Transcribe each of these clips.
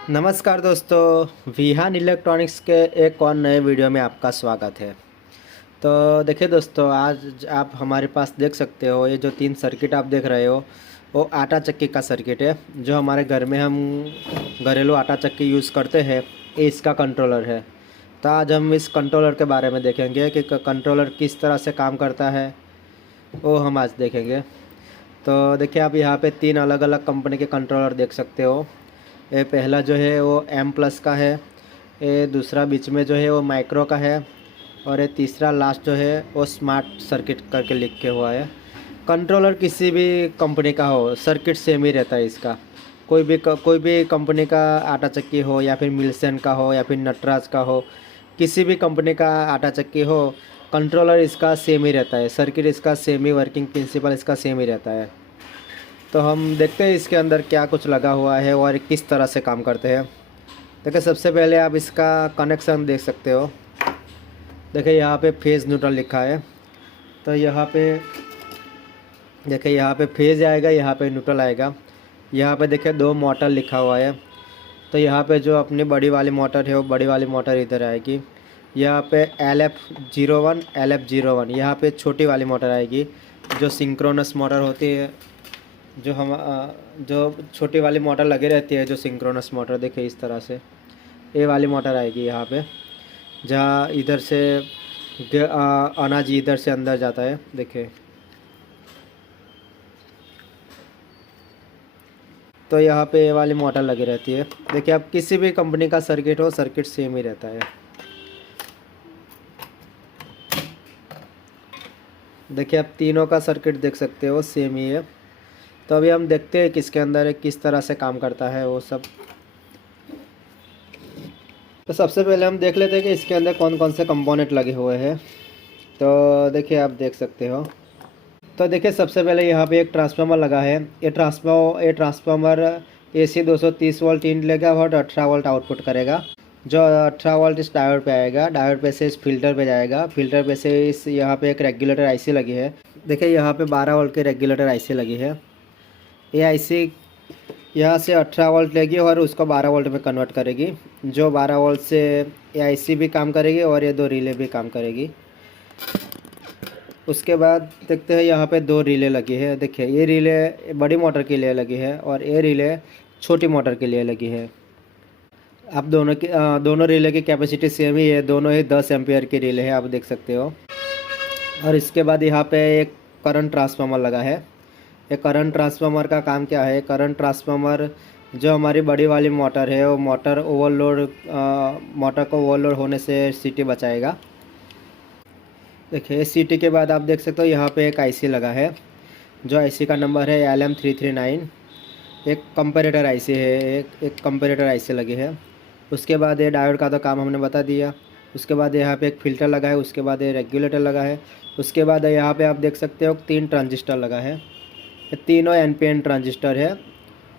नमस्कार दोस्तों, विहान इलेक्ट्रॉनिक्स के एक और नए वीडियो में आपका स्वागत है। तो देखिए दोस्तों, आज आप हमारे पास देख सकते हो, ये जो 3 सर्किट आप देख रहे हो वो आटा चक्की का सर्किट है। जो हमारे घर में हम घरेलू आटा चक्की यूज़ करते हैं, ये इसका कंट्रोलर है। तो आज हम इस कंट्रोलर के बारे में देखेंगे कि कंट्रोलर किस तरह से काम करता है, वो हम आज देखेंगे। तो देखिए, आप यहाँ पे 3 अलग अलग कंपनी के कंट्रोलर देख सकते हो। ये पहला जो है वो एम प्लस का है, ये दूसरा बीच में जो है वो माइक्रो का है, और ये तीसरा लास्ट जो है वो स्मार्ट सर्किट करके लिख के हुआ है। कंट्रोलर किसी भी कंपनी का हो, सर्किट सेम ही रहता है इसका। कोई भी कंपनी का आटा चक्की हो, या फिर मिल्सन का हो, या फिर नटराज का हो, किसी भी कंपनी का आटा चक्की हो, कंट्रोलर इसका सेम ही रहता है। सर्किट इसका सेम ही, वर्किंग प्रिंसिपल इसका सेम ही रहता है। तो हम देखते हैं इसके अंदर क्या कुछ लगा हुआ है और किस तरह से काम करते हैं। देखिए, सबसे पहले आप इसका कनेक्शन देख सकते हो। देखिए, यहाँ पे फेज़ न्यूट्रल लिखा है। तो यहाँ पे देखिए, यहाँ पे फेज़ आएगा, यहाँ पे न्यूट्रल आएगा। यहाँ पे देखिए 2 मोटर लिखा हुआ है। तो यहाँ पे जो अपनी बड़ी वाली मोटर है, वो बड़ी वाली मोटर इधर आएगी। यहाँ पे LF01 LF01, यहाँ पे छोटी वाली मोटर आएगी, जो सिंक्रोनस मोटर होती है। जो छोटी वाली मोटर लगी रहती है, जो सिंक्रोनस मोटर, देखिए इस तरह से ये वाली मोटर आएगी यहाँ पे, जहाँ इधर से अनाज इधर से अंदर जाता है। देखिए, तो यहाँ पे ये वाली मोटर लगी रहती है। देखिए, अब किसी भी कंपनी का सर्किट हो, सर्किट सेम ही रहता है। देखिए, आप तीनों का सर्किट देख सकते हो, सेम ही है। तो अभी हम देखते हैं किसके अंदर है, किस तरह से काम करता है वो सब। तो सबसे पहले हम देख लेते हैं कि इसके अंदर कौन कौन से कंपोनेंट लगे हुए हैं। तो देखिए, आप देख सकते हो। तो देखिए, सबसे पहले यहाँ पे एक ट्रांसफार्मर लगा है। ये ट्रांसफार्मर AC 230 वोल्ट इन लेगा और 18 वोल्ट आउटपुट करेगा। जो 18 वोल्ट इस डायोड पे आएगा, डायोड पे से इस फिल्टर पे जाएगा, फिल्टर पे से इस यहाँ पे एक रेगुलेटर IC लगी है। देखिए, यहाँ पे 12 वोल्ट की रेगुलेटर IC लगी है। ये IC यहाँ से 18 वोल्ट लेगी और उसको 12 वोल्ट में कन्वर्ट करेगी। जो 12 वोल्ट से ये IC भी काम करेगी और ये 2 रिले भी काम करेगी। उसके बाद देखते हैं, यहाँ पे 2 रिले लगी है। देखिए, ये रिले बड़ी मोटर के लिए लगी है और ये रिले छोटी मोटर के लिए लगी है। अब दोनों रिले की कैपेसिटी सेम ही है, दोनों ही 10 एम्पियर की रिले है, आप देख सकते हो। और इसके बाद यहाँ पे एक करंट ट्रांसफार्मर लगा है। ये करंट ट्रांसफार्मर का काम क्या है? करंट ट्रांसफार्मर जो हमारी बड़ी वाली मोटर है, वो मोटर को ओवरलोड होने से सीटी बचाएगा। देखिए, सीटी के बाद आप देख सकते हो यहाँ पे एक IC लगा है, जो IC का नंबर है LM339। एक कंपैरेटर IC है, एक कंपैरेटर IC लगी है। उसके बाद ये डायोड का तो काम हमने बता दिया। उसके बाद यहाँ पे एक फ़िल्टर लगा है। उसके बाद ये रेगुलेटर लगा है। उसके बाद यहाँ पे आप देख सकते हो 3 ट्रांजिस्टर लगा है। ये तीनों NPN ट्रांजिस्टर है।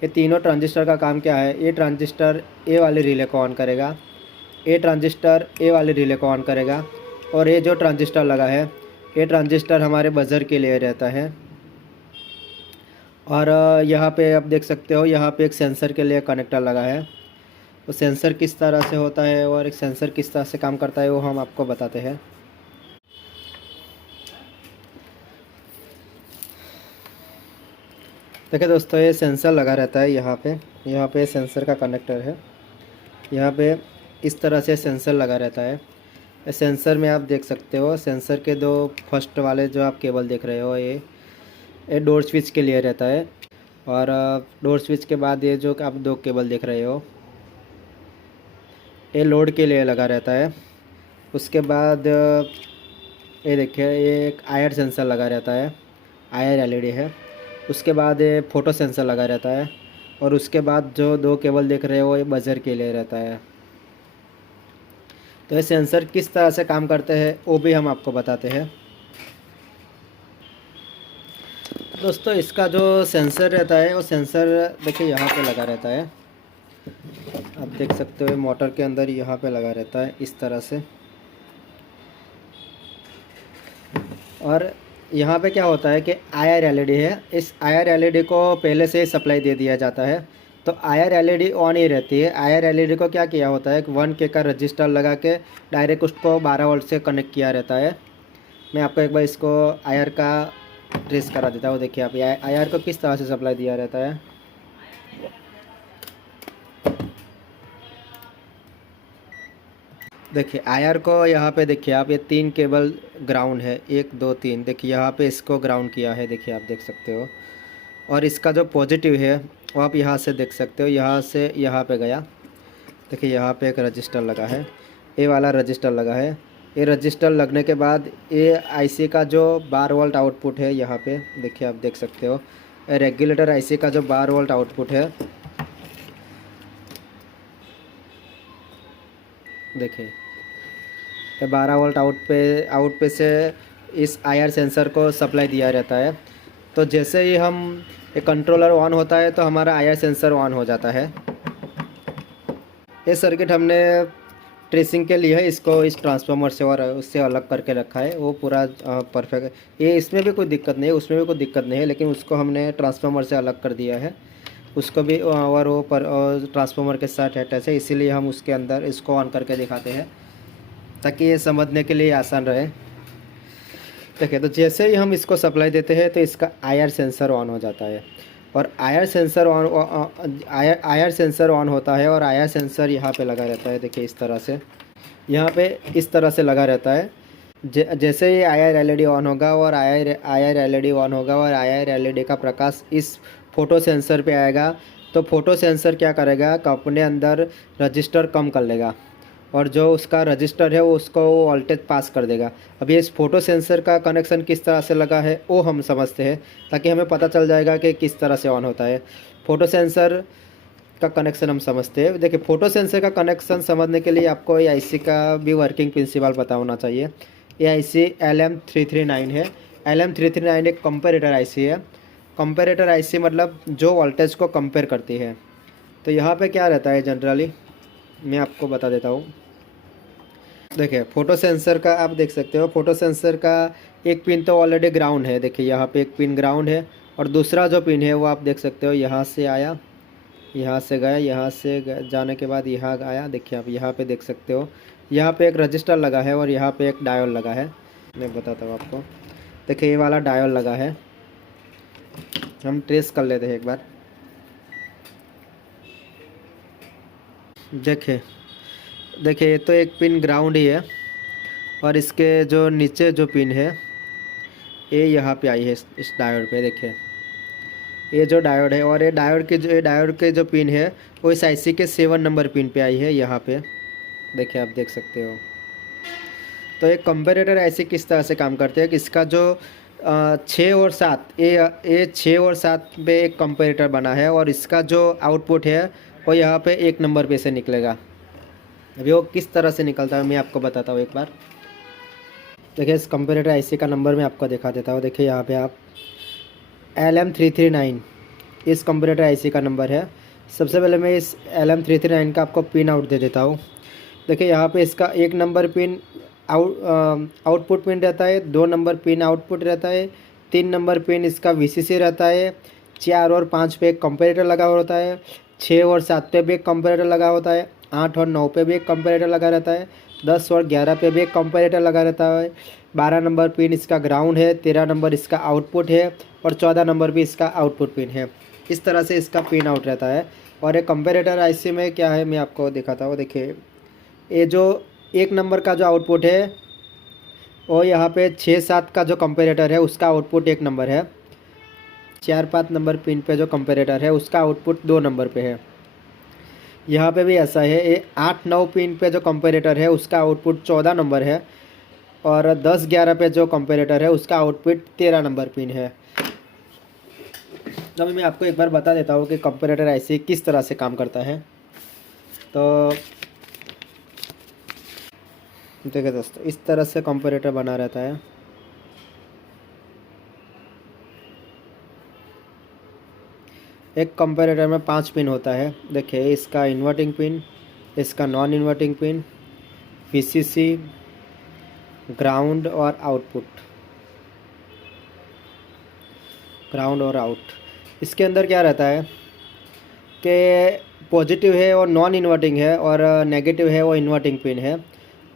ये तीनों ट्रांजिस्टर का काम क्या है? ये ट्रांजिस्टर ए वाले रिले को ऑन करेगा, ये ट्रांजिस्टर ए वाले रिले को ऑन करेगा, और ये जो ट्रांजिस्टर लगा है, ये ट्रांजिस्टर हमारे बज़र के लिए रहता है। और यहाँ पे आप देख सकते हो, यहाँ पे एक सेंसर के लिए कनेक्टर लगा है। तो सेंसर किस तरह से होता है और एक सेंसर किस तरह से काम करता है, वो हम आपको बताते हैं। देखिए दोस्तों, ये सेंसर लगा रहता है यहाँ पे सेंसर का कनेक्टर है। यहाँ पे इस तरह से सेंसर लगा रहता है। इस सेंसर में आप देख सकते हो, सेंसर के 2 फर्स्ट वाले जो आप केबल देख रहे हो, ये डोर स्विच के लिए रहता है। और डोर स्विच के बाद ये जो आप 2 केबल देख रहे हो, ये लोड के लिए लगा रहता है। उसके बाद ये देखिए, ये एक IR सेंसर लगा रहता है, IR LED है। उसके बाद ये फोटो सेंसर लगा रहता है। और उसके बाद जो 2 केबल देख रहे हो, ये बजर के लिए रहता है। तो ये सेंसर किस तरह से काम करते हैं, वो भी हम आपको बताते हैं। दोस्तों, इसका जो सेंसर रहता है, वो सेंसर देखिए यहाँ पे लगा रहता है। आप देख सकते हो, मोटर के अंदर यहाँ पे लगा रहता है इस तरह से। और यहाँ पे क्या होता है कि IR LED है। इस IR LED को पहले से ही सप्लाई दे दिया जाता है। तो आईआर एलईडी ऑन ही रहती है। आईआर एलईडी को क्या किया होता है, 1K का रजिस्टर लगा के डायरेक्ट उसको 12 वोल्ट से कनेक्ट किया रहता है। मैं आपको एक बार इसको आईआर का ट्रेस करा देता हूँ। देखिए आप आईआर को किस तरह से सप्लाई दिया रहता है। देखिए आईआर को यहाँ पे देखिए आप, ये 3 केबल ग्राउंड है, 1 2 3। देखिए यहाँ पे इसको ग्राउंड किया है, देखिए आप देख सकते हो। और इसका जो पॉजिटिव है वो आप यहाँ से देख सकते हो, यहाँ से यहाँ पे गया। देखिए यहाँ पे एक रजिस्टर लगा है, ये वाला रजिस्टर लगा है। ये रजिस्टर लगने के बाद ये आईसी का जो 12 वोल्ट आउटपुट है, यहाँ पे देखिए आप देख सकते हो। रेगुलेटर आईसी का जो 12 वोल्ट आउटपुट है, देखिए ये 12 वोल्ट आउट पे से इस आईआर सेंसर को सप्लाई दिया रहता है। तो जैसे ही हम ये कंट्रोलर ऑन होता है तो हमारा आईआर सेंसर ऑन हो जाता है। ये सर्किट हमने ट्रेसिंग के लिए है, इसको इस ट्रांसफार्मर से और उससे अलग करके रखा है, वो पूरा परफेक्ट है। ये इसमें भी कोई दिक्कत नहीं है, उसमें भी कोई दिक्कत नहीं है, लेकिन उसको हमने ट्रांसफार्मर से अलग कर दिया है। उसको भी और वो पर ट्रांसफार्मर के साथ अटैच है, इसीलिए हम उसके अंदर इसको ऑन करके दिखाते हैं ताकि ये समझने के लिए आसान रहे। देखिए तो जैसे ही हम इसको सप्लाई देते हैं तो इसका आईआर सेंसर ऑन हो जाता है। और आईआर सेंसर ऑन होता है और आईआर सेंसर यहाँ पे लगा रहता है। देखिए इस तरह से, यहाँ पे इस तरह से लगा रहता है। जैसे ही आईआर एलईडी ऑन होगा और आईआर एलईडी ऑन होगा और आईआर एलईडी का प्रकाश इस फोटो सेंसर पे आएगा, तो फोटो सेंसर क्या करेगा कि अपने अंदर रजिस्टर कम कर लेगा और जो उसका रजिस्टर है वो उसको वोल्टेज पास कर देगा। अब ये इस फोटो सेंसर का कनेक्शन किस तरह से लगा है वो हम समझते हैं, ताकि हमें पता चल जाएगा कि किस तरह से ऑन होता है। फोटो सेंसर का कनेक्शन हम समझते हैं। देखिए फोटो सेंसर का कनेक्शन समझने के लिए आपको ये आईसी का भी वर्किंग प्रिंसिपल पता होना चाहिए। ये आईसी LM339 है। LM339 एक कंपेरेटर आईसी है। कंपेरेटर आईसी मतलब जो वोल्टेज को कंपेयर करती है। तो यहाँ पे क्या रहता है जनरली, मैं आपको बता देता हूँ। देखिए फोटो सेंसर का आप देख सकते हो, फोटो सेंसर का एक पिन तो ऑलरेडी ग्राउंड है। देखिए यहाँ पे एक पिन ग्राउंड है और दूसरा जो पिन है वो आप देख सकते हो, यहाँ से आया, यहाँ से गया, यहाँ से जाने के बाद यहाँ आया। देखिए आप यहाँ पे देख सकते हो, यहाँ पे एक रजिस्टर लगा है और यहाँ पे एक डायल लगा है। मैं बताता हूँ आपको। देखिए ये वाला डायल लगा है, हम ट्रेस कर लेते हैं एक बार। देखिए ये तो एक पिन ग्राउंड ही है और इसके जो नीचे जो पिन है ये यहाँ पे आई है इस डायोड पे। देखिए ये जो डायोड है और ये डायोड के जो पिन है वो इस आईसी के 7 नंबर पिन पे आई है यहाँ पे। देखिए आप देख सकते हो। तो एक कंपैरेटर आईसी किस तरह से काम करते हैं कि इसका जो 6 और 7, ये 6 और 7 पे एक कंपैरेटर बना है और इसका जो आउटपुट है वो यहाँ पे 1 नंबर पे से निकलेगा। अभी वो किस तरह से निकलता है मैं आपको बताता हूँ एक बार। देखिए इस कंपैरेटर आईसी का नंबर मैं आपको दिखा देता हूँ। देखिए यहाँ पे आप LM339 इस कंपैरेटर आईसी का नंबर है। सबसे पहले मैं इस LM339 का आपको पिन आउट दे देता हूँ। देखिए यहाँ पे इसका 1 नंबर पिन आउटपुट पिन रहता है, 2 नंबर पिन आउटपुट रहता है, 3 नंबर पिन इसका VCC रहता है, 4 और 5 पे एक कंपैरेटर लगा होता है, 6 और 7 पे भी एक कंपैरेटर लगा होता है, 8 और 9 पे भी एक कंपैरेटर लगा रहता है, 10 और 11 पे भी एक कंपैरेटर लगा रहता है, 12 नंबर पिन इसका ग्राउंड है, 13 नंबर इसका आउटपुट है और 14 नंबर भी इसका आउटपुट पिन है। इस तरह से इसका पिन आउट रहता है। और एक कंपैरेटर आईसी में क्या है मैं आपको दिखाता हूँ। देखिए ये जो 1 नंबर का जो आउटपुट है और यहाँ पे 6-7 का जो कंपैरेटर है उसका आउटपुट 1 नंबर है, 4-5 नंबर पिन पे जो कंपैरेटर है उसका आउटपुट 2 नंबर पे है। यहाँ पे भी ऐसा है, ये 8-9 पिन पे जो कंपैरेटर है उसका आउटपुट 14 नंबर है और 10-11 पे जो कंपैरेटर है उसका आउटपुट 13 नंबर पिन है। अभी मैं आपको एक बार बता देता हूँ कि कंपैरेटर आईसी किस तरह से काम करता है। तो देखिए दोस्तों इस तरह से कंपैरेटर बना रहता है। एक कंपैरेटर में 5 पिन होता है। देखिए इसका इन्वर्टिंग पिन, इसका non inverting pin, VCC, ground और आउटपुट, ग्राउंड और आउट। इसके अंदर क्या रहता है, कि पॉजिटिव है वो नॉन इन्वर्टिंग है और नेगेटिव है वो इन्वर्टिंग पिन है।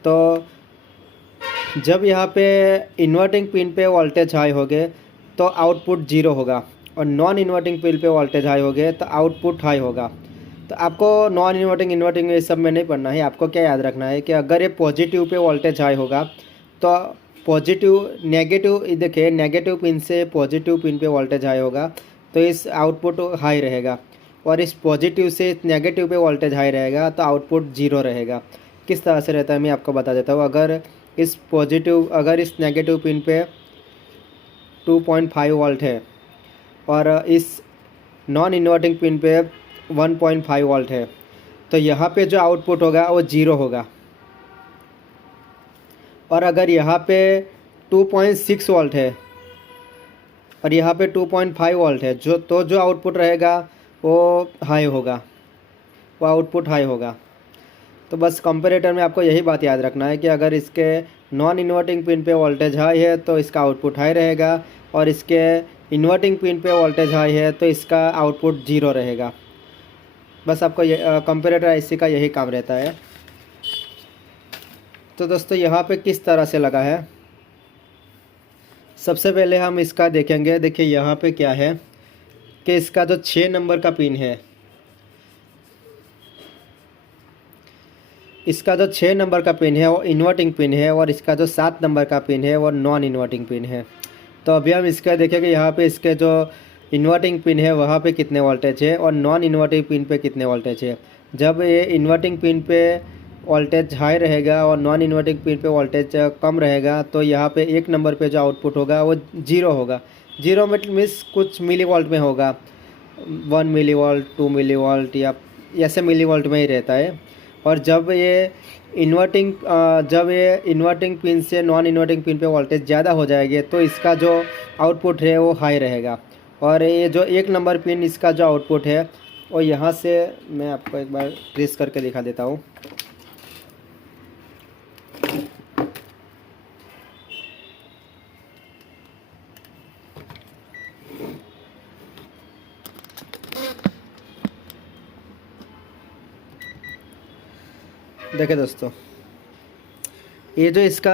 तो जब यहाँ पे इन्वर्टिंग पिन पे वोल्टेज हाई हो गए तो आउटपुट जीरो होगा, और नॉन इन्वर्टिंग पिन पे वोल्टेज हाई हो गए तो आउटपुट हाई होगा। तो आपको नॉन इन्वर्टिंग इन्वर्टिंग ये सब में नहीं पढ़ना है, आपको क्या याद रखना है कि अगर ये पॉजिटिव पे वोल्टेज हाई होगा तो पॉजिटिव नेगेटिव, देखिए नेगेटिव पिन से पॉजिटिव पिन पे वोल्टेज हाई होगा तो इस आउटपुट हाई रहेगा, और इस पॉजिटिव से नेगेटिव पे वोल्टेज हाई रहेगा तो आउटपुट जीरो रहेगा। किस तरह से रहता है मैं आपको बता देता हूँ। अगर इस नेगेटिव पिन पे 2.5 वोल्ट है और इस नॉन इन्वर्टिंग पिन पे 1.5 वोल्ट है, तो यहाँ पे जो आउटपुट होगा वो जीरो होगा। और अगर यहाँ पे 2.6 वोल्ट है और यहाँ पे 2.5 वोल्ट है, जो आउटपुट रहेगा वो हाई होगा, वो आउटपुट हाई होगा। तो बस कंपैरेटर में आपको यही बात याद रखना है कि अगर इसके नॉन इन्वर्टिंग पिन पे वोल्टेज हाई है तो इसका आउटपुट हाई रहेगा, और इसके इन्वर्टिंग पिन पे वोल्टेज हाई है तो इसका आउटपुट जीरो रहेगा। बस आपको कंपैरेटर आईसी का यही काम रहता है। तो दोस्तों यहाँ पे किस तरह से लगा है, सबसे पहले हम इसका देखेंगे। देखिए यहाँ पे क्या है कि इसका जो 6 नंबर का पिन है, इसका जो 6 नंबर का पिन है वो इन्वर्टिंग पिन है, और इसका जो 7 नंबर का पिन है वो नॉन इन्वर्टिंग पिन है। तो अभी हम इसका देखेंगे यहाँ पे इसके जो इन्वर्टिंग पिन है वहाँ पे कितने वोल्टेज है और नॉन इन्वर्टिंग पिन पे कितने वोल्टेज है। जब ये इन्वर्टिंग पिन पे वोल्टेज हाई रहेगा और नॉन इन्वर्टिंग पिन पे वोल्टेज कम रहेगा तो यहाँ पे 1 नंबर पे जो आउटपुट होगा वो जीरो होगा। जीरो मीन्स कुछ मिली वोल्ट में होगा, 1 मिली वोल्ट, 2 मिली वोल्ट या ऐसे मिली वोल्ट में ही रहता है। और जब ये इन्वर्टिंग पिन से नॉन इन्वर्टिंग पिन पे वोल्टेज ज़्यादा हो जाएगी तो इसका जो आउटपुट है वो हाई रहेगा। और ये जो 1 नंबर पिन इसका जो आउटपुट है वो यहाँ से मैं आपको एक बार ट्रेस करके दिखा देता हूँ। देखिए दोस्तों, ये जो इसका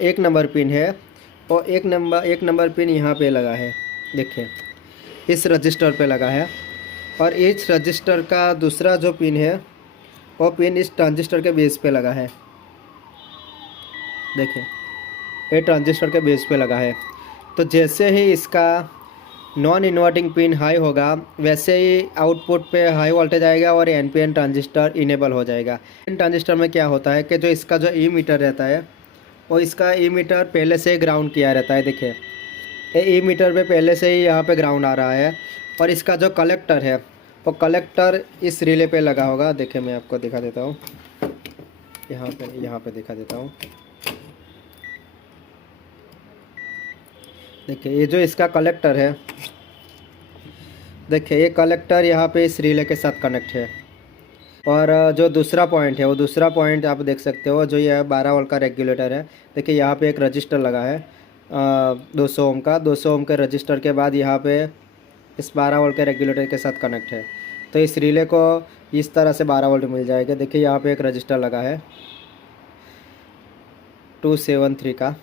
1 नंबर पिन है और एक नंबर पिन यहाँ पे लगा है, देखिए इस रजिस्टर पे लगा है। और इस रजिस्टर का दूसरा जो पिन है वो पिन इस ट्रांजिस्टर के बेस पे लगा है, देखिए ये ट्रांजिस्टर के बेस पे लगा है। तो जैसे ही इसका नॉन इन्वर्टिंग पिन हाई होगा वैसे ही आउटपुट पे हाई वोल्टेज आएगा और एनपीएन ट्रांजिस्टर इनेबल हो जाएगा। एन ट्रांजिस्टर में क्या होता है कि जो इसका जो ई मीटर रहता है वो इसका ई मीटर पहले से ग्राउंड किया रहता है। देखिए ये ई मीटर पे पहले से ही यहाँ पे ग्राउंड आ रहा है, और इसका जो कलेक्टर है वो कलेक्टर इस रिले पे लगा होगा। देखिए मैं आपको दिखा देता हूँ, यहाँ पे दिखा देता हूँ। देखिए ये जो इसका कलेक्टर है, देखिए ये कलेक्टर यहाँ पे इस रिले के साथ कनेक्ट है। और जो दूसरा पॉइंट है वो दूसरा पॉइंट आप देख सकते हो, जो ये 12 वोल्ट का रेगुलेटर है। देखिए यहाँ पे एक रजिस्टर लगा है 200 ओम का। 200 ओम के रजिस्टर के बाद यहाँ पे इस 12 वोल्ट के रेगुलेटर के साथ कनेक्ट है। तो इस रिले को इस तरह से 12 वोल्ट मिल जाएगा। देखिए यहाँ पे एक रजिस्टर लगा है 273 का,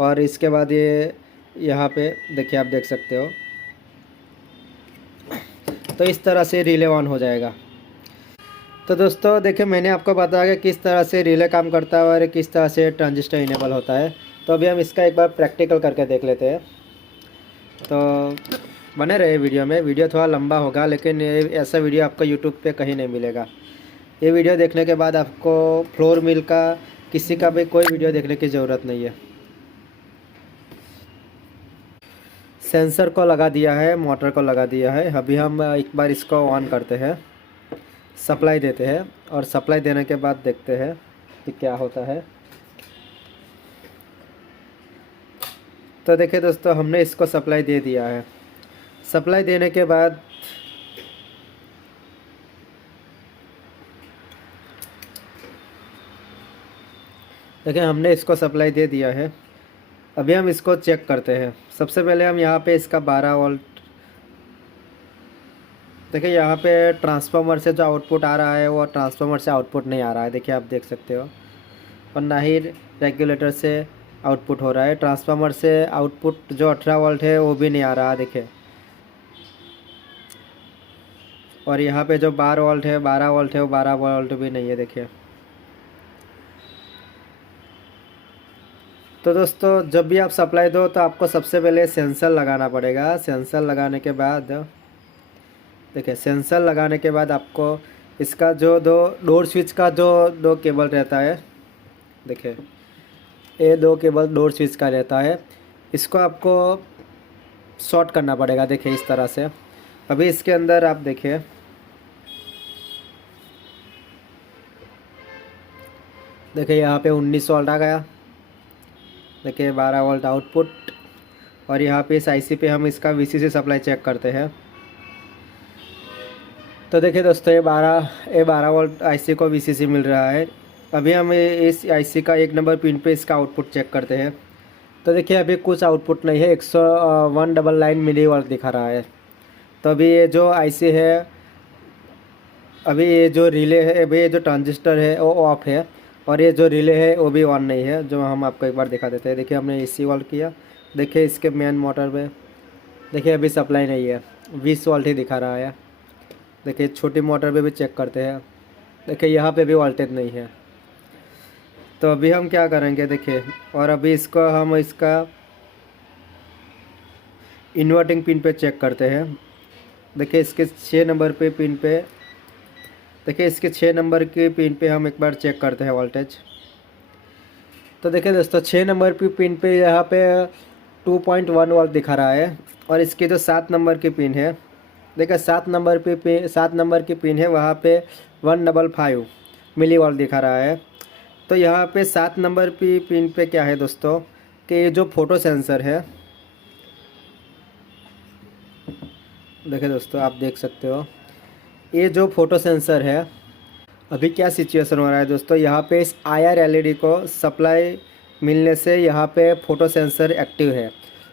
और इसके बाद ये यहाँ पे देखिए आप देख सकते हो। तो इस तरह से रिले ऑन हो जाएगा। तो दोस्तों देखिए मैंने आपको बताया कि किस तरह से रिले काम करता है और किस तरह से ट्रांजिस्टर इनेबल होता है। तो अभी हम इसका एक बार प्रैक्टिकल करके देख लेते हैं। तो बने रहे वीडियो में, वीडियो थोड़ा लंबा होगा लेकिन ये ऐसा वीडियो आपको यूट्यूब पे कहीं नहीं मिलेगा। ये वीडियो देखने के बाद आपको फ्लोर मिल का किसी का भी कोई वीडियो देखने की ज़रूरत नहीं है। सेंसर को लगा दिया है, मोटर को लगा दिया है। अभी हम एक बार इसको ऑन करते हैं, सप्लाई देते हैं, और सप्लाई देने के बाद देखते हैं कि क्या होता है। तो देखिए दोस्तों हमने इसको सप्लाई दे दिया है। सप्लाई देने के बाद देखिए हमने इसको सप्लाई दे दिया है। अभी हम इसको चेक करते हैं। सबसे पहले हम यहाँ पे इसका 12 वोल्ट देखिए यहाँ पे ट्रांसफार्मर से जो आउटपुट आ रहा है वो ट्रांसफार्मर से आउटपुट नहीं आ रहा है, देखिए आप देख सकते हो। और ना ही रेगुलेटर से आउटपुट हो रहा है। ट्रांसफार्मर से आउटपुट जो 18 वोल्ट है वो भी नहीं आ रहा, देखिए। और यहाँ पे जो 12 वोल्ट है 12 वोल्ट है वो 12 वोल्ट भी नहीं है, देखिए। तो दोस्तों जब भी आप सप्लाई दो तो आपको सबसे पहले सेंसर लगाना पड़ेगा। सेंसर लगाने के बाद देखिए, सेंसर लगाने के बाद आपको इसका जो दो डोर स्विच का जो दो केबल रहता है, देखिए ये दो केबल डोर स्विच का रहता है, इसको आपको शॉर्ट करना पड़ेगा, देखिए इस तरह से। अभी इसके अंदर आप देखिए, देखिए यहाँ पे 19 वोल्ट आ गया, देखिए 12 वोल्ट आउटपुट। और यहाँ पे इस आईसी पे हम इसका वीसीसी सप्लाई चेक करते हैं। तो देखिए दोस्तों ये 12 वोल्ट आईसी को वीसीसी मिल रहा है। अभी हम इस आईसी का 1 नंबर पिन पे इसका आउटपुट चेक करते हैं। तो देखिए अभी कुछ आउटपुट नहीं है, 101 मिली वोल्ट दिखा रहा है। तो अभी ये जो आईसी है, अभी ये जो रिले है, अभी ये जो ट्रांजिस्टर है वो ऑफ है, और ये जो रिले है वो भी ऑन नहीं है, जो हम आपको एक बार दिखा देते हैं। देखिए हमने एसी वोल्ट किया, देखिए इसके मेन मोटर पे देखिए अभी सप्लाई नहीं है, 20 वोल्ट ही दिखा रहा है। देखिए छोटी मोटर पे भी चेक करते हैं, देखिए यहाँ पे भी वोल्टेज नहीं है। तो अभी हम क्या करेंगे, देखिए, और अभी इसको हम इसका इन्वर्टिंग पिन पे चेक करते हैं। देखिए इसके 6 नंबर पे पिन पे, देखिए इसके 6 नंबर के पिन पे हम एक बार चेक करते हैं वोल्टेज। तो देखिए दोस्तों 6 नंबर की पिन पे यहाँ पे 2.1 वोल्ट दिखा रहा है। और इसके जो 7 नंबर की पिन है, देखिए 7 नंबर की पिन है, वहाँ पे 155 मिली वोल्ट दिखा रहा है। तो यहाँ पे 7 नंबर की पिन पे क्या है दोस्तों, कि ये जो फोटो सेंसर है, देखिए दोस्तों आप देख सकते हो, ये जो फोटो सेंसर है, अभी क्या सिचुएशन हो रहा है दोस्तों, यहाँ पे इस आईआर एलईडी को सप्लाई मिलने से यहाँ पे फोटो सेंसर एक्टिव है।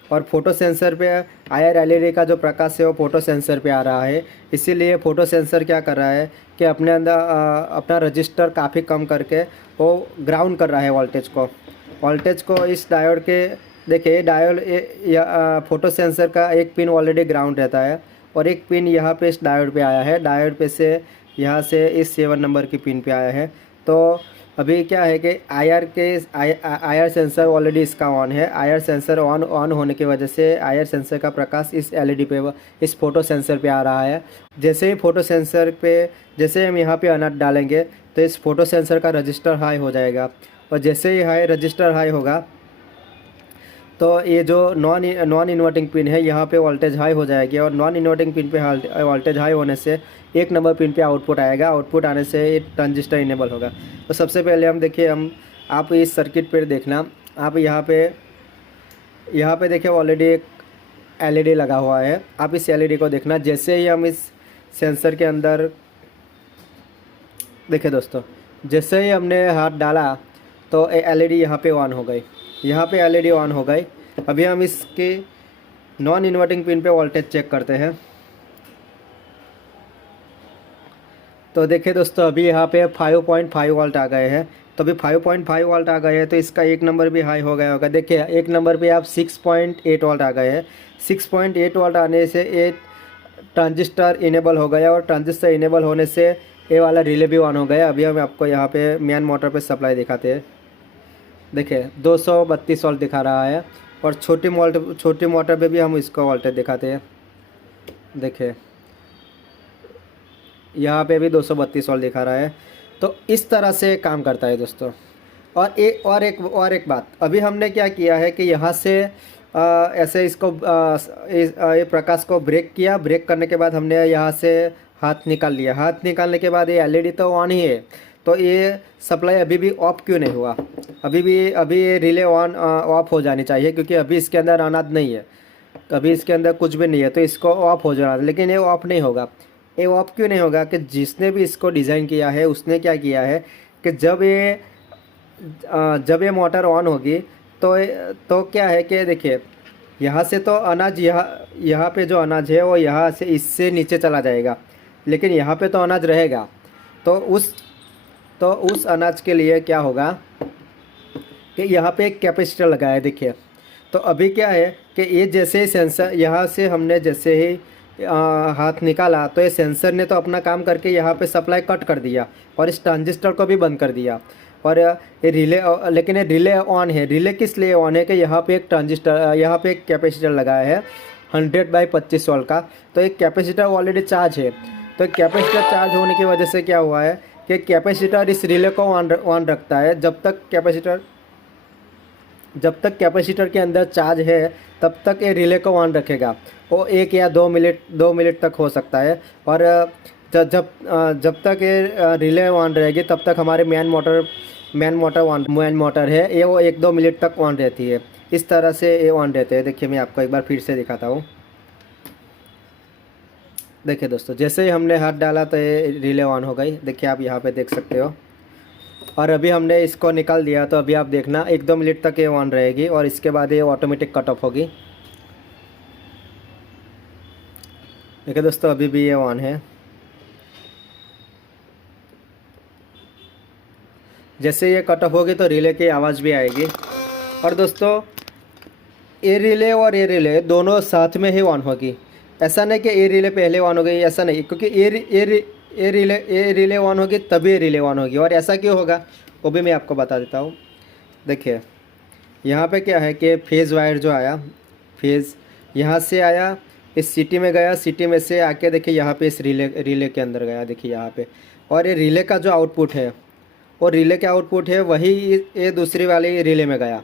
और फोटो सेंसर पे आईआर एलईडी का जो प्रकाश है वो फोटो सेंसर पे आ रहा है। इसीलिए फोटो सेंसर क्या कर रहा है कि अपने अंदर अपना रजिस्टर काफ़ी कम करके वो ग्राउंड कर रहा है वोल्टेज को इस डायोड के। देखिए डायोड फोटो सेंसर का एक पिन ऑलरेडी ग्राउंड रहता है, और एक पिन यहाँ पे इस डायोड पे आया है, डायोड पे से यहाँ से इस 7 नंबर की पिन पे आया है। तो अभी क्या है कि आईआर सेंसर ऑलरेडी इसका ऑन है। आईआर सेंसर ऑन होने की वजह से आईआर सेंसर का प्रकाश इस एलईडी पे, इस फोटो सेंसर पे आ रहा है। जैसे ही फोटो सेंसर पे, जैसे हम यहाँ पे अनट डालेंगे तो इस फोटो सेंसर का रजिस्टर हाई हो जाएगा, और जैसे ही रजिस्टर हाई होगा तो ये जो नॉन इन्वर्टिंग पिन है यहाँ पे वोल्टेज हाई हो जाएगी, और नॉन इन्वर्टिंग पिन पे वोल्टेज हाई होने से 1 नंबर पिन पे आउटपुट आएगा। आउटपुट आने से ये ट्रांजिस्टर इनेबल होगा। तो सबसे पहले हम देखिए, आप इस सर्किट पर देखना, आप यहाँ पे देखिए ऑलरेडी एक एलईडी लगा हुआ है। आप इस एलईडी को देखना, जैसे ही हम इस सेंसर के अंदर, देखिए दोस्तों जैसे ही हमने हाथ डाला तो एलईडी यहाँ पे ऑन हो गई, यहाँ पे एलईडी ऑन हो गई। अभी हम इसके नॉन इन्वर्टिंग पिन पे वोल्टेज चेक करते हैं। तो देखिए दोस्तों अभी यहाँ पे 5.5 वोल्ट आ गए हैं। तो अभी 5.5 वोल्ट आ गए हैं, तो इसका 1 नंबर भी हाई हो गया होगा। देखिए 1 नंबर पे आप 6.8 वोल्ट आ गए हैं। 6.8 वोल्ट आने से ये ट्रांजिस्टर इनेबल हो गया, और ट्रांजिस्टर इनेबल होने से ये वाला रिले भी ऑन हो गया। अभी हम आपको यहाँ पे मेन मोटर पे सप्लाई दिखाते हैं। देखिए 232 वोल्ट दिखा रहा है, और छोटी मोटर पे भी हम इसको वोल्टेज दिखाते हैं। देखिए यहाँ पे भी 232 वोल्ट दिखा रहा है। तो इस तरह से काम करता है दोस्तों। और एक बात, अभी हमने क्या किया है कि यहाँ से ऐसे इसको ये प्रकाश को ब्रेक किया। ब्रेक करने के बाद हमने यहाँ से हाथ निकाल लिया। हाथ निकालने के बाद ये एलईडी तो ऑन ही है, तो ये सप्लाई अभी भी ऑफ क्यों नहीं हुआ? अभी ये रिले ऑफ हो जानी चाहिए, क्योंकि अभी इसके अंदर अनाज नहीं है, अभी इसके अंदर कुछ भी नहीं है, तो इसको ऑफ हो जाना। लेकिन ये ऑफ नहीं होगा। ये ऑफ क्यों नहीं होगा? कि जिसने भी इसको डिज़ाइन किया है उसने क्या किया है कि जब ये मोटर ऑन होगी तो क्या है कि देखिए यहाँ से तो अनाज यहाँ पे जो अनाज है वो यहाँ से इससे नीचे चला जाएगा, लेकिन यहाँ पे तो अनाज रहेगा। तो उस अनाज के लिए क्या होगा कि यहाँ पे एक कैपेसिटर लगा है, देखिए। तो अभी क्या है कि ये जैसे ही सेंसर यहाँ से हमने जैसे ही हाथ निकाला तो ये सेंसर ने तो अपना काम करके यहाँ पे सप्लाई कट कर दिया और इस ट्रांजिस्टर को भी बंद कर दिया। और ये रिले, लेकिन ये रिले ऑन है। रिले किस लिए ऑन है कि यहाँ पे एक ट्रांजिस्टर, यहाँ पे एक कैपेसिटर लगाया है 100/25 वोल्ट का। तो एक कैपेसिटर ऑलरेडी चार्ज है। तो कैपेसिटर चार्ज होने की वजह से क्या हुआ है कि कैपेसिटर इस रिले को ऑन रखता है। जब तक कैपेसिटर के अंदर चार्ज है तब तक ये रिले को ऑन रखेगा। वो 1 या 2 मिनट तक हो सकता है। और जब तक ये रिले ऑन रहेगी तब तक हमारे मेन मोटर है ये वो 1-2 मिनट तक ऑन रहती है। इस तरह से ये ऑन रहते हैं। देखिए मैं आपको एक बार फिर से दिखाता हूँ। देखिए दोस्तों, जैसे ही हमने हाथ डाला तो ये रिले ऑन हो गई। देखिए आप यहाँ पे देख सकते हो। और अभी हमने इसको निकाल दिया तो अभी आप देखना 1-2 मिनट तक ये ऑन रहेगी और इसके बाद ये ऑटोमेटिक कट ऑफ होगी। देखिए दोस्तों, अभी भी ये ऑन है। जैसे ये कट ऑफ होगी तो रिले की आवाज़ भी आएगी। और दोस्तों, ये रिले और ये रिले दोनों साथ में ही ऑन होगी। ऐसा नहीं कि ये रिले पहले ऑन हो गई, ऐसा नहीं, क्योंकि ये रिले ऑन होगी तभी ये रिले ऑन होगी। और ऐसा क्यों होगा वो भी मैं आपको बता देता हूँ। देखिए यहाँ पे क्या है कि फेज़ वायर जो आया, फेज़ यहाँ से आया, इस सिटी में गया, सिटी में से आके देखिए यहाँ पे इस रिले के अंदर गया, देखिए यहाँ पे। और ये रिले का जो आउटपुट है, और रिले का आउटपुट है वही ये दूसरी वाली रिले में गया।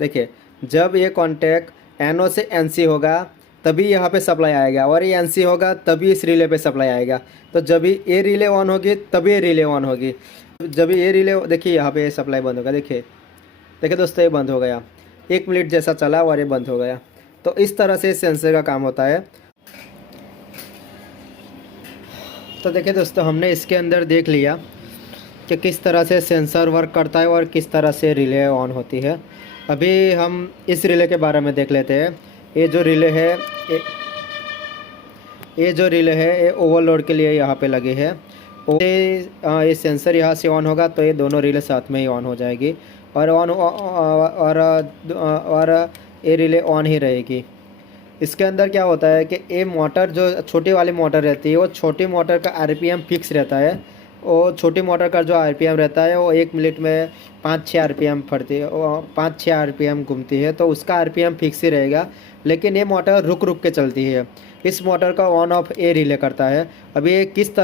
देखिए जब ये कॉन्टैक्ट NO से NC होगा तभी यहाँ पे सप्लाई आएगा, और ये NC होगा तभी इस रिले पे सप्लाई आएगा। तो जब ये रिले ऑन होगी तभी ये रिले ऑन होगी। जब ये रिले, देखिए यहाँ पे सप्लाई बंद होगा। देखिए दोस्तों, ये बंद हो गया। 1 मिनट जैसा चला और ये बंद हो गया। तो इस तरह से सेंसर का काम होता है। तो देखिए दोस्तों, हमने इसके अंदर देख लिया कि किस तरह से सेंसर वर्क करता है और किस तरह से रिले ऑन होती है। अभी हम इस रिले के बारे में देख लेते हैं। ये जो रिले है ये ओवरलोड के लिए यहाँ पे लगी है। ये सेंसर यहाँ से ऑन होगा तो ये दोनों रिले साथ में ही ऑन हो जाएगी और ये रिले ऑन ही रहेगी। इसके अंदर क्या होता है कि ये मोटर, जो छोटी वाली मोटर रहती है, वो छोटी मोटर का RPM फिक्स रहता है। वो छोटी मोटर का जो RPM रहता है वो 1 मिनट में 5-6 RPM फटती है, 5-6 RPM घूमती है। तो उसका RPM फिक्स ही रहेगा। लेकिन ये मोटर रुक रुक के चलती है। इस मोटर का ऑन ऑफ ये रिले करता है। अभी ये किस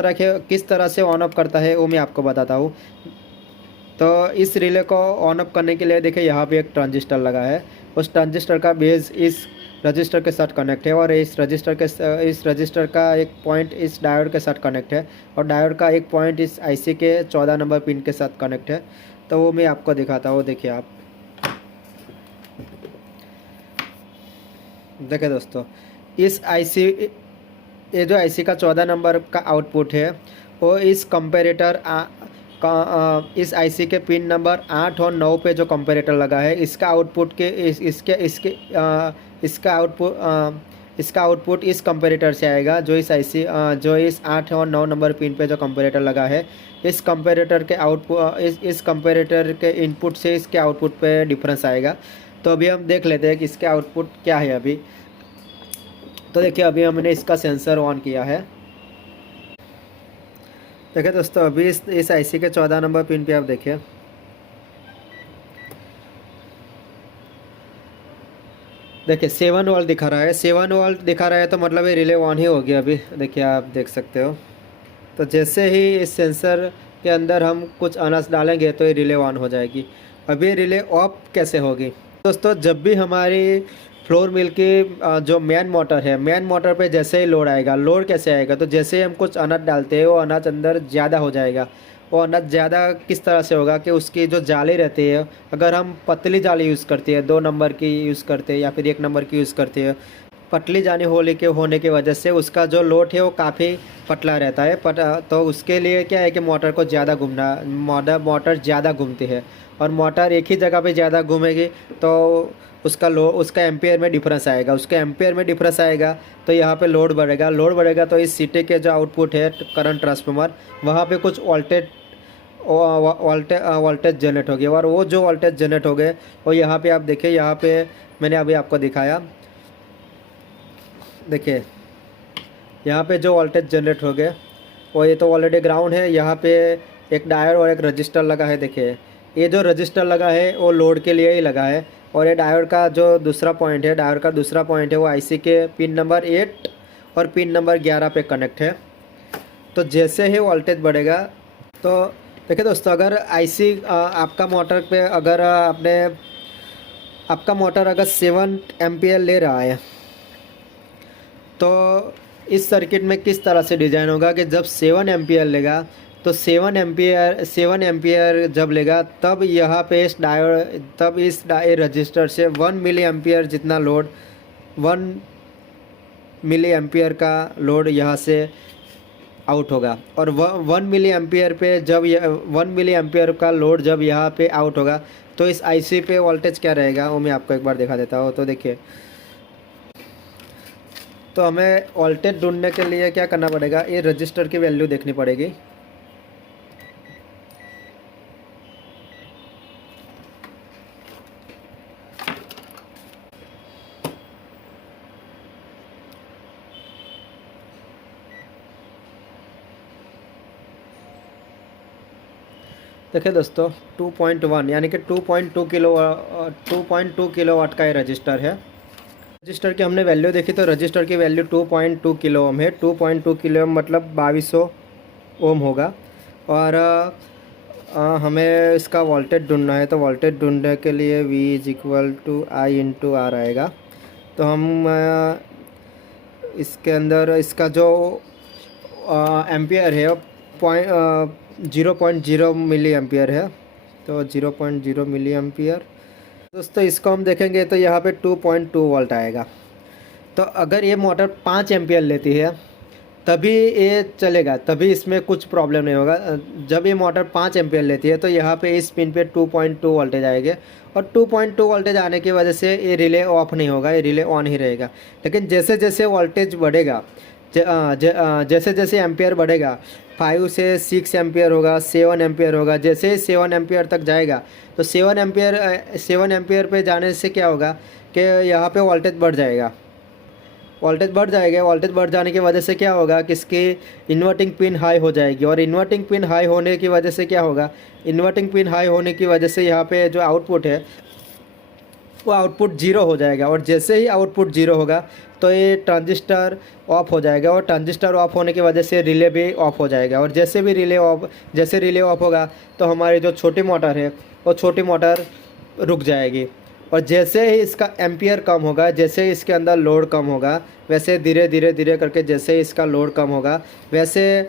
तरह से ऑन ऑफ करता है वो मैं आपको बताता हूँ। तो इस रिले को ऑन ऑफ करने के लिए देखिए यहाँ पे एक ट्रांजिस्टर लगा है। उस ट्रांजिस्टर का बेस इस रजिस्टर के साथ कनेक्ट है, और इस रजिस्टर का एक पॉइंट इस डायोड के साथ कनेक्ट है, और डायोड का एक पॉइंट इस IC के 14 नंबर पिन के साथ कनेक्ट है। तो वो मैं आपको दिखाता हूँ। देखिए आप, देखिए दोस्तों, इस IC, ये जो IC का 14 नंबर का आउटपुट है वो इस कंपेरेटर इस IC के पिन नंबर 8 और 9 पे जो कंपेरेटर लगा है, इसका आउटपुट के इसका आउटपुट इस कंपेरेटर से आएगा, जो इस जो इस 8 और 9 नंबर पिन पे जो कंपेरेटर लगा है। इस कंपेरेटर के इस कंपेरेटर के इनपुट से इसके आउटपुट पे डिफरेंस आएगा। तो अभी हम देख लेते हैं कि इसके आउटपुट क्या है अभी। तो देखिए अभी हमने इसका सेंसर ऑन किया है। देखिए दोस्तों, अभी इस IC के 14 नंबर पिन पे आप देखिए, देखिए 7 वोल्ट दिखा रहा है। 7 वोल्ट दिखा रहा है तो मतलब ये रिले ऑन ही हो गया अभी। देखिए आप देख सकते हो। तो जैसे ही इस सेंसर के अंदर हम कुछ अनाज डालेंगे तो ये रिले ऑन हो जाएगी। अभी रिले ऑफ कैसे होगी दोस्तों? जब भी हमारी फ्लोर मिल की जो मेन मोटर है, मेन मोटर पे जैसे ही लोड आएगा, लोड कैसे आएगा? तो जैसे ही हम कुछ अनाज डालते हैं वो अनाज अंदर ज़्यादा हो जाएगा। वो अनाज ज़्यादा किस तरह से होगा कि उसकी जो जाली रहती है, अगर हम पतली जाली यूज़ करते हैं, 2 नंबर की यूज़ करते हैं या फिर 1 नंबर की यूज़ करते हैं, पतली जानी होने की वजह से उसका जो लोड है वो काफ़ी पतला रहता है। तो उसके लिए क्या है कि मोटर को ज़्यादा मोटर ज़्यादा घूमती है, और मोटर एक ही जगह पे ज़्यादा घूमेगी तो उसका एम्पियर में डिफरेंस आएगा। उसके एम्पियर में डिफरेंस आएगा तो यहाँ पे लोड बढ़ेगा तो इस सीटी के जो आउटपुट है करंट ट्रांसफार्मर, वहाँ पे कुछ वोल्टेज जनरेट हो गया, और वो जो वोल्टेज जनरेट हो गए वो यहाँ पे आप देखिए, यहाँ पे मैंने अभी आपको दिखाया, देखिए यहाँ पे जो वोल्टेज जनरेट हो गए वो ये तो ऑलरेडी ग्राउंड है। यहाँ पे एक डायोड और एक रजिस्टर लगा है। देखिए ये जो रजिस्टर लगा है वो लोड के लिए ही लगा है, और ये डायोड का जो दूसरा पॉइंट है वो आईसी के पिन नंबर 8 और पिन नंबर 11 पे कनेक्ट है। तो जैसे ही वोल्टेज बढ़ेगा, तो देखिए दोस्तों, अगर आईसी आपका मोटर पे अगर आपका मोटर अगर 7 एम्पियर ले रहा है, तो इस सर्किट में किस तरह से डिज़ाइन होगा कि जब 7 एम्पियर लेगा, तो 7 एम्पियर जब लेगा तब यहाँ पे इस रजिस्टर से 1 मिली एम्पियर जितना लोड, 1 मिली एम्पियर का लोड यहाँ से आउट होगा। और 1 मिली एम्पियर पे जब 1 मिली एम्पियर का लोड जब यहाँ पे आउट होगा, तो इस आईसी पे वोल्टेज क्या रहेगा वो मैं आपको एक बार दिखा देता हूँ। तो देखिए, तो हमें वोल्टेज ढूंढने के लिए क्या करना पड़ेगा, ये रजिस्टर की वैल्यू देखनी पड़ेगी। देखिए दोस्तों, 2.1 यानी कि 2.2 किलोवाट का ये रजिस्टर है। रजिस्टर की हमने वैल्यू देखी तो रजिस्टर की वैल्यू 2.2 किलो ओम है। 2.2 किलो ओम मतलब 2200 ओम होगा। और हमें इसका वोल्टेज ढूंढना है, तो वोल्टेज ढूंढने के लिए V = I × R आएगा। तो हम इसके अंदर इसका जो एम्पियर है 0.0 मिली एम्पियर है, तो 0.0 मिली एम्पियर। दोस्तों इसको हम देखेंगे तो यहाँ पे 2.2 वोल्ट आएगा। तो अगर ये मोटर 5 एम्पियर लेती है तभी ये चलेगा, तभी इसमें कुछ प्रॉब्लम नहीं होगा। जब ये मोटर 5 एम्पियर लेती है तो यहाँ पे इस पिन पे 2.2 वोल्टेज आएंगे, और 2.2 वोल्टेज आने की वजह से ये रिले ऑफ नहीं होगा, ये रिले ऑन ही रहेगा। लेकिन जैसे जैसे वोल्टेज बढ़ेगा, जैसे जैसे एम्पियर बढ़ेगा, 5 से 6 एम्पियर होगा, 7 एम्पियर होगा। जैसे ही 7 एम्पियर तक जाएगा तो 7 एम्पियर पे जाने से क्या होगा कि यहाँ पे वोल्टेज बढ़ जाएगा। वोल्टेज बढ़ जाने की वजह से क्या होगा कि इसकी इन्वर्टिंग पिन हाई हो जाएगी, और इन्वर्टिंग पिन हाई होने की वजह से क्या होगा, इन्वर्टिंग पिन हाई होने की वजह से यहाँ पे जो आउटपुट है वो आउटपुट 0 हो जाएगा। और जैसे ही आउटपुट 0 होगा तो ये ट्रांजिस्टर ऑफ हो जाएगा, और ट्रांजिस्टर ऑफ होने की वजह से रिले भी ऑफ हो जाएगा। और जैसे रिले ऑफ होगा तो हमारी जो छोटी मोटर है वो छोटी मोटर रुक जाएगी। और जैसे ही इसका एम्पियर कम होगा, जैसे ही इसके अंदर लोड कम होगा, वैसे धीरे धीरे करके जैसे ही इसका लोड कम होगा, वैसे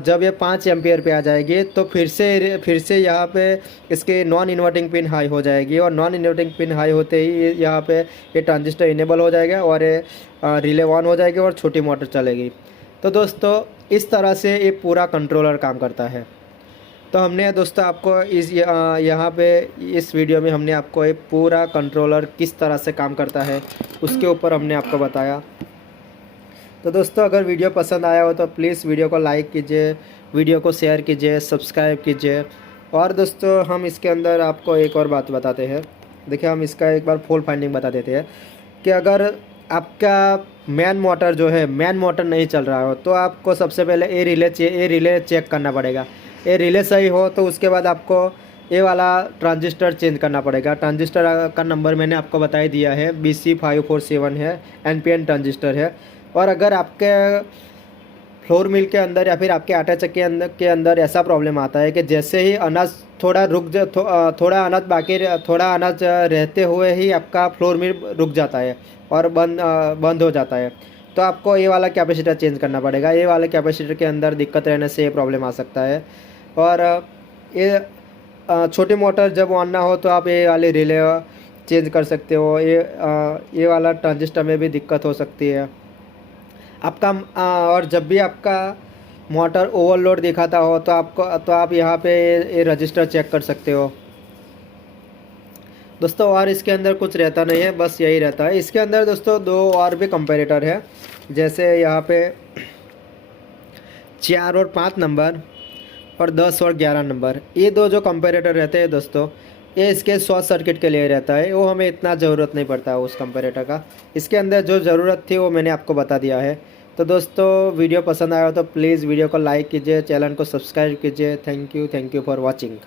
जब ये 5 एम्पियर पे आ जाएगी तो फिर से यहाँ पे इसकी नॉन इन्वर्टिंग पिन हाई हो जाएगी, और नॉन इन्वर्टिंग पिन हाई होते ही यहाँ पे ये ट्रांजिस्टर इनेबल हो जाएगा और ये रिले ऑन हो जाएगी और छोटी मोटर चलेगी। तो दोस्तों इस तरह से ये पूरा कंट्रोलर काम करता है। तो हमने दोस्तों आपको यहाँ पे इस वीडियो में हमने आपको ये पूरा कंट्रोलर किस तरह से काम करता है उसके ऊपर हमने आपको बताया। तो दोस्तों अगर वीडियो पसंद आया हो तो प्लीज़ वीडियो को लाइक कीजिए, वीडियो को शेयर कीजिए, सब्सक्राइब कीजिए। और दोस्तों हम इसके अंदर आपको एक और बात बताते हैं। देखिए हम इसका एक बार फॉल्ट फाइंडिंग बता देते हैं कि अगर आपका मेन मोटर नहीं चल रहा हो तो आपको सबसे पहले ये रिले चेक करना पड़ेगा। ये रिले सही हो तो उसके बाद आपको ये वाला ट्रांजिस्टर चेंज करना पड़ेगा। ट्रांजिस्टर का नंबर मैंने आपको बता ही दिया है, BC547 है, NPN ट्रांजिस्टर है। और अगर आपके फ्लोर मिल के अंदर या फिर आपके आटा चक्की के अंदर ऐसा प्रॉब्लम आता है कि जैसे ही अनाज थोड़ा अनाज रहते हुए ही आपका फ्लोर मिल रुक जाता है और बंद हो जाता है, तो आपको ये वाला कैपेसिटर चेंज करना पड़ेगा। ये वाले कैपेसिटर के अंदर दिक्कत रहने से ये प्रॉब्लम आ सकता है। और ये छोटी मोटर जब ऑन ना हो तो आप ये वाली रिले चेंज कर सकते हो। ये वाला ट्रांजिस्टर में भी दिक्कत हो सकती है आपका। और जब भी आपका मोटर ओवरलोड दिखाता हो तो आप यहाँ पे ये रजिस्टर चेक कर सकते हो दोस्तों। और इसके अंदर कुछ रहता नहीं है, बस यही रहता है। इसके अंदर दोस्तों 2 और भी कंपैरेटर है, जैसे यहाँ पे 4 और 5 नंबर और 10 और 11 नंबर। ये 2 जो कंपैरेटर रहते हैं दोस्तों, ये इसके शॉर्ट सर्किट के लिए रहता है। वो हमें इतना ज़रूरत नहीं पड़ता है उस कंपैरेटर का। इसके अंदर जो ज़रूरत थी वो मैंने आपको बता दिया है। तो दोस्तों वीडियो पसंद आया हो तो प्लीज़ वीडियो को लाइक कीजिए, चैनल को सब्सक्राइब कीजिए। Thank you for watching.